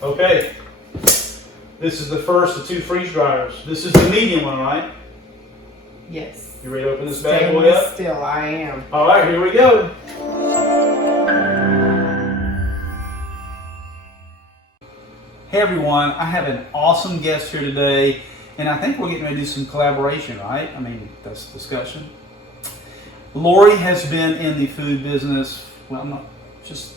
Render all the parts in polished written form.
Okay. This is the first of 2 freeze dryers. This is the medium one, right? Yes. You ready to open this bad boy up? Still, I am. All right, here we go. Hey everyone, I have an awesome guest here today, and I think we're getting ready to do some collaboration, right? I mean, that's discussion. Lori has been in the food business, well, not just...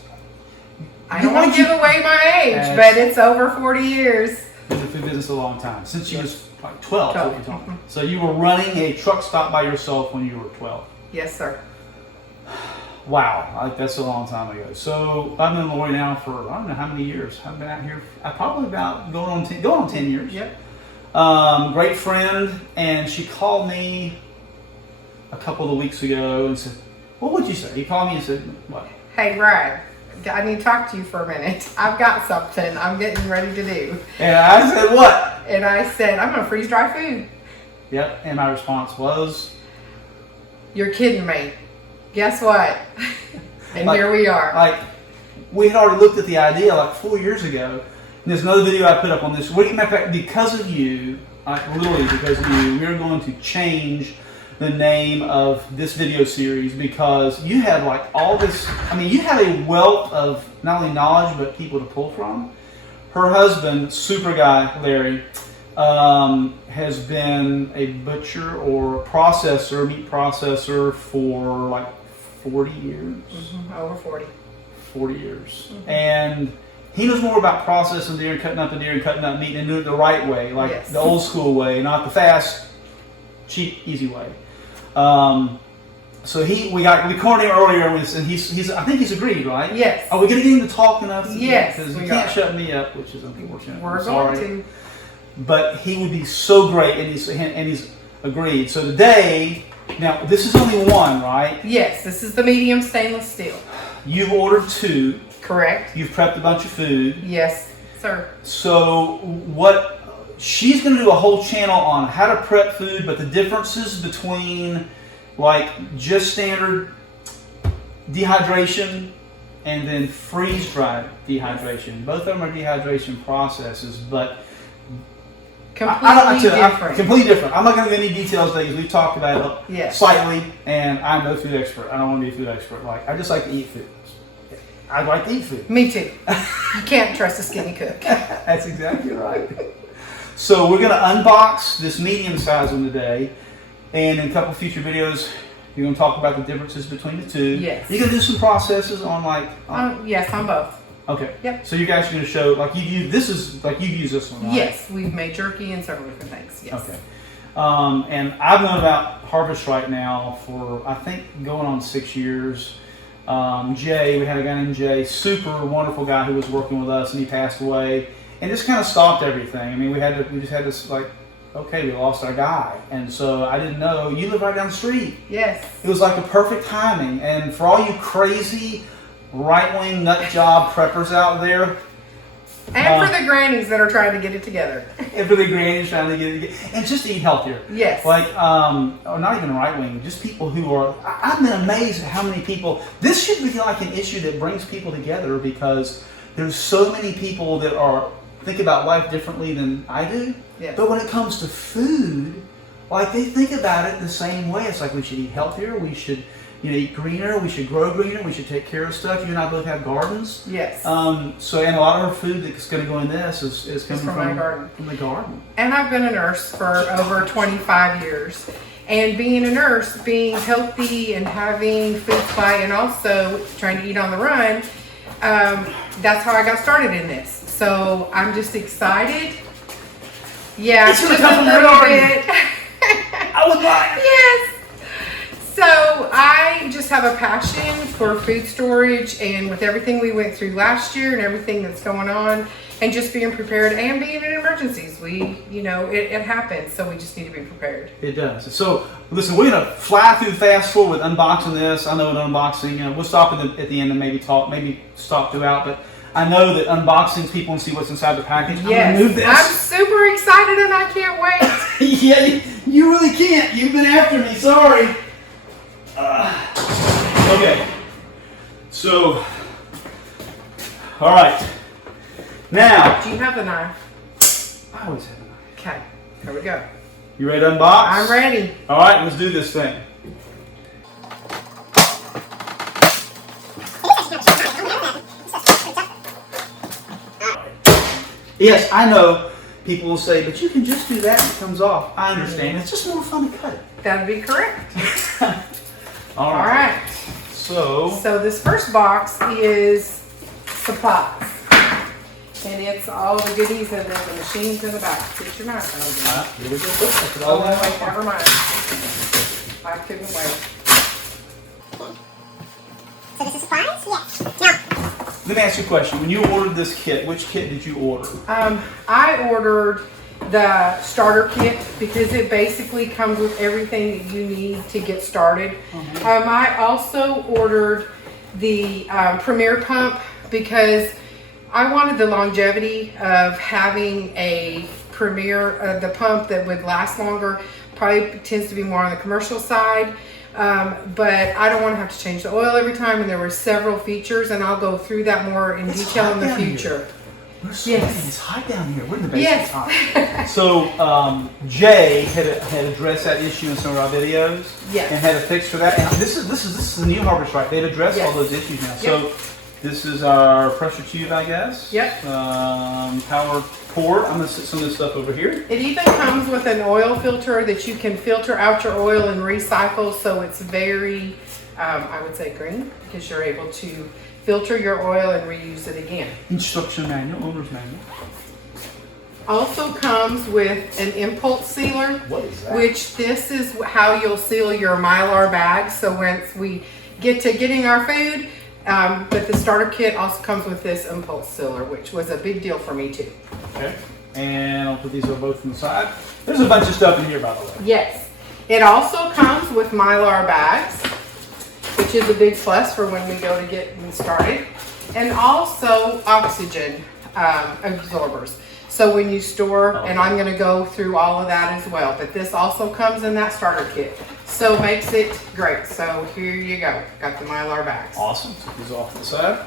I don't want to give away my age, but it's over 40 years. In the food business a long time, since she was like 12. 12. So you were running a truck stop by yourself when you were 12. Yes, sir. Wow, that's a long time ago. So I've known Lori now for I don't know how many years. I've been out here probably about going on 10 years. Yep. Great friend, and she called me a couple of weeks ago and said, "What would you say?" He called me and said, "What?" Hey, Brad. I need to talk to you for a minute. I've got something I'm getting ready to do. And I said, "What?" And I said, I'm going to freeze dry food. Yep. And my response was, "You're kidding me. Guess what?" And here we are. Like, we had already looked at the idea like 4 years ago. And there's another video I put up on this. Matter of fact, because of you, like literally because of you, we're going to change the name of this video series because you have like all this, I mean, you have a wealth of not only knowledge, but people to pull from. Her husband, super guy, Larry, has been a butcher or processor, meat processor for like 40 years. Over 40. 40 years. And he knows more about processing deer and cutting up the deer and cutting up meat and doing it the right way, like the old school way, not the fast, cheap, easy way. So we called him earlier, and I think he's agreed, right? Yes. Are we going to get him to talk enough? Yes, because you can't shut me up, which is unfortunate. We're going to. But he would be so great, and he's agreed. So today, now this is only one, right? Yes, this is the medium stainless steel. You've ordered 2. Correct. You've prepped a bunch of food. Yes, sir. So she's going to do a whole channel on how to prep food, but the differences between like just standard dehydration and then freeze-dried dehydration. Both of them are dehydration processes, but completely different. I'm not going to go into details today because we've talked about it slightly, and I'm no food expert. I don't want to be a food expert. Like, I just like to eat food. I'd like to eat food. Me too. You can't trust a skinny cook. That's exactly right. So we're going to unbox this medium size one today, and in a couple future videos, you're going to talk about the differences between the 2. Yes. You're going to do some processes on yes, on both. Okay. Yep. So you guys are going to show you've used this one, right? Yes, we've made jerky and several different things. Yes. Okay. And I've known about Harvest right now for I think going on 6 years. Jay, we had a guy named Jay, super wonderful guy who was working with us, and he passed away, and this kind of stopped everything. I mean, we just had this we lost our guy, and so I didn't know. You live right down the street. Yes. It was like a perfect timing, and for all you crazy right-wing nut job preppers out there. And for the grannies that are trying to get it together. And for the grannies trying to get it together. And just to eat healthier. Yes. Like, or not even right-wing, just people who are, I've been amazed at how many people, this should be like an issue that brings people together because there's so many people that think about life differently than I do. Yes. But when it comes to food, like they think about it the same way. It's like we should eat healthier, we should eat greener, we should grow greener, we should take care of stuff. You and I both have gardens. Yes. So, and a lot of our food that's going to go in this is coming from my garden. From the garden. And I've been a nurse for over 25 years. And being a nurse, being healthy and having food supply and also trying to eat on the run, that's how I got started in this. So I'm just excited. Yeah, it's just a little bit. I would like. Yes. So I just have a passion for food storage, and with everything we went through last year and everything that's going on, and just being prepared and being in emergencies, it happens. So we just need to be prepared. It does. So listen, we're gonna fly through fast forward with unboxing this. I know an unboxing. We'll stop at the end and maybe stop throughout, but I know that unboxings, people want to see what's inside the package. Yes. I'm gonna move this. I'm super excited and I can't wait. Yeah, you really can't. You've been after me. Sorry. Okay. So, all right. Now, Do you have the knife? I always have a knife. Okay, here we go. You ready to unbox? I'm ready. All right, let's do this thing. Yes, I know people will say, but you can just do that and it comes off. I understand. It's just more fun to cut it. That'd be correct. All All right. right. So this first box is supplies. And it's all the goodies and the machines in the back. Get your knife out of here we go. That's it there. all Oh, in. wait, never mind. I couldn't wait. So this is supplies? Yes. Now, Let me ask you a question. When you ordered this kit, which kit did you order? I ordered the starter kit because it basically comes with everything that you need to get started. I also ordered the Premier pump because I wanted the longevity of having a Premier, the pump that would last longer. Probably tends to be more on the commercial side. But I don't want to have to change the oil every time, and there were several features, and I'll go through that more in detail in the future. We're sweating. It's hot down here. We're in the basement. Yes. So Jay had addressed that issue in some of our videos. Yes. And had a fix for that. And this is the new Harbor Strike. They've addressed all Yes. those issues now. Yep. So this is our pressure tube, I guess. Yep. Power port. I'm gonna set some of this stuff over here. It even comes with an oil filter that you can filter out your oil and recycle, so it's very, I would say green, because you're able to filter your oil and reuse it again. Instruction manual, owner's manual. Also comes with an impulse sealer, What is that? which this is how you'll seal your Mylar bags. So once we get to getting our food, but the starter kit also comes with this impulse sealer, which was a big deal for me too. Okay. And I'll put these on both on the side. There's a bunch of stuff in here, by the way. Yes. It also comes with Mylar bags, which is a big plus for when we go to get them started. And also oxygen absorbers. So when you store, and I'm going to go through all of that as well, but this also comes in that starter kit. So it makes it great. So here you go. Got the Mylar bags. Awesome. So these off to the side.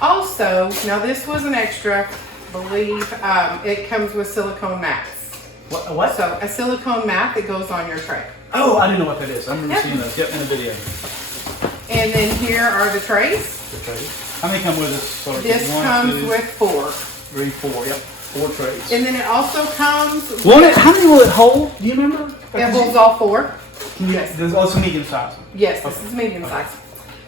Also, now this was an extra, I believe, it comes with silicone masks. What? So a silicone mat that goes on your tray. Oh, I didn't know what that is. I remember Yep. seeing those. Yep, in the video. And then here are the trays. Okay. How many come with this? So This one, comes two, with 4. 3, 4. Yep, 4 trays. And then it also comes How many will it hold? Do you remember? it holds all 4. Yes. There's also medium size. Yes, this is medium size.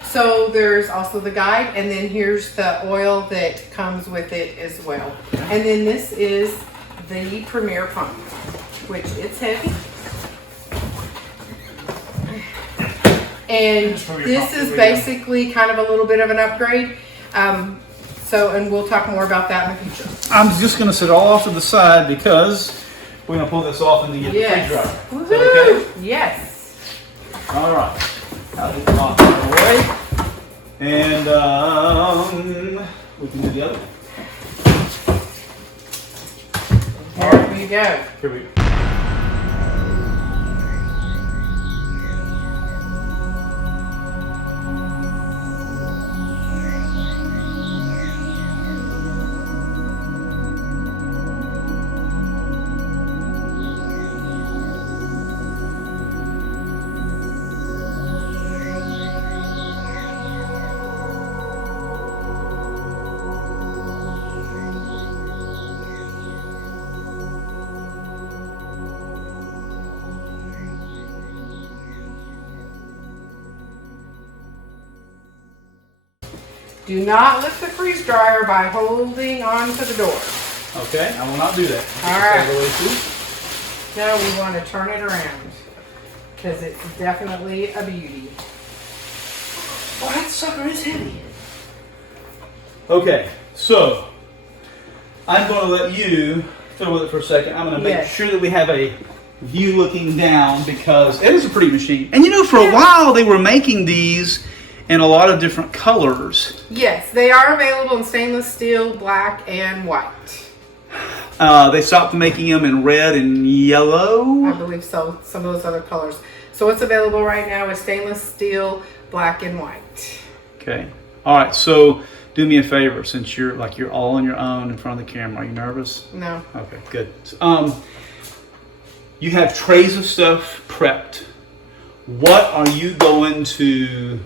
So there's also the guide, and then here's the oil that comes with it as well. And then this is the Premier pump, which it's heavy. And this is basically kind of a little bit of an upgrade. And we'll talk more about that in the future. I'm just going to set it all off to the side because we're going to pull this off and then get the fridge dryer. Woohoo! Is that okay? Yes. All right. I'll get the off out of the way. And we can do the other. There we go. Here we go. Do not lift the freeze dryer by holding on to the door. Okay, I will not do that. All right. All the way through. Now we want to turn it around because it's definitely a beauty. Oh, that sucker is heavy. Okay, so I'm going to let you fiddle with it for a second. I'm going to make Yes. sure that we have a view looking down because it is a pretty machine. And you know, for a while they were making these in a lot of different colors. Yes, they are available in stainless steel, black, and white. They stopped making them in red and I yellow. believe so, some of those other colors. So what's available right now is stainless steel, black, and white. Okay. All right. So do me a favor, since you're all on your own in front of the camera. Are you nervous? No. Okay, good. You have trays of stuff prepped. What are you going to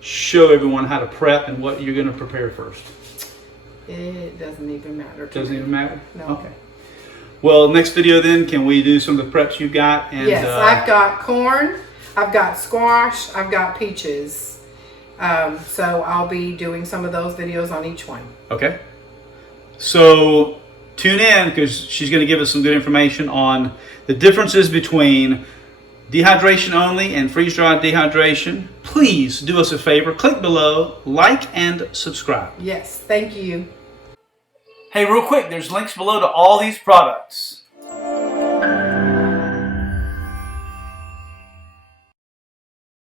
show everyone how to prep, and what you're going to prepare first? It doesn't even matter. Doesn't even matter? No. Okay. Well, next video then, can we do some of the preps you've got? And, yes, I've got corn, I've got squash, I've got peaches. So I'll be doing some of those videos on each one. Okay. So tune in, because she's going to give us some good information on the differences between dehydration only and freeze-dried dehydration. Please do us a favor. Click below, like, and subscribe. Yes, thank you. Hey, real quick, there's links below to all these products.